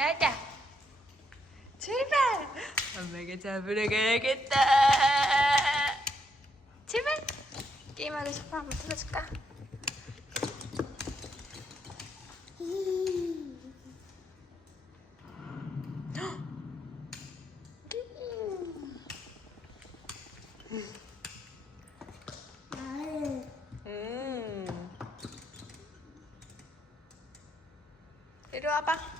가자. 출발. 엄마가 잡으러 가야겠다. 출발. 게임하고 싶어 한번 틀어줄까? 음. 이리 와봐.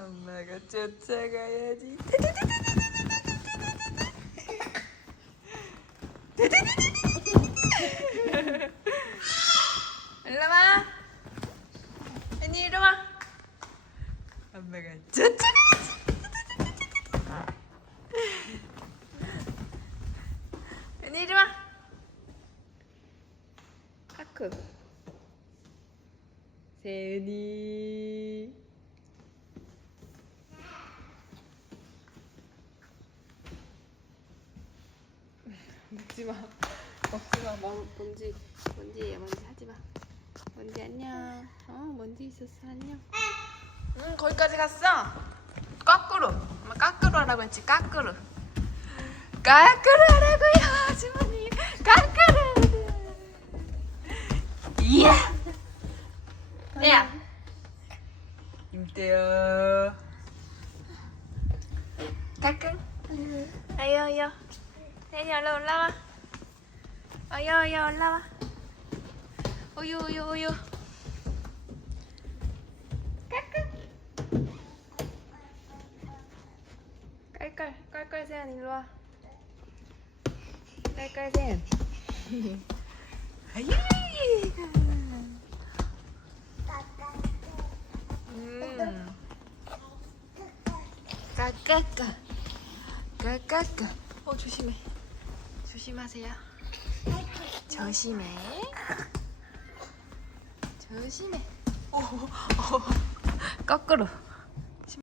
엄마가 쫓아가야지. 일로 와. 언니 일로 와. 엄마가 쫓아가야지. 언니 일로 와. 하크. 세은이. 먹지 마. 먹지 마. 뭐, 뭔지 뭔지예요. 뭔지 하지 마. 뭔지 안녕. 어 뭔지 있었어 안녕. 응 거기까지 갔어. 까꾸루. 엄마 까꾸루 하라고 했지. 까꾸루. 까꾸루 하라고요 아주머니. 까꾸루. 이야. 야. 임대요. 까꿍. 아유 요. 내니 얼른 올라와. 어여 어여 올라와. 우유 우유 우유. 깔깔. 깔깔 깔깔 세안 일로 와. 깔깔 세안. 아이. 음. 깔깔깔. 깔깔깔. 어 조심해. 조심하세요. 조심해. 조심해. 오, 오. 거꾸로.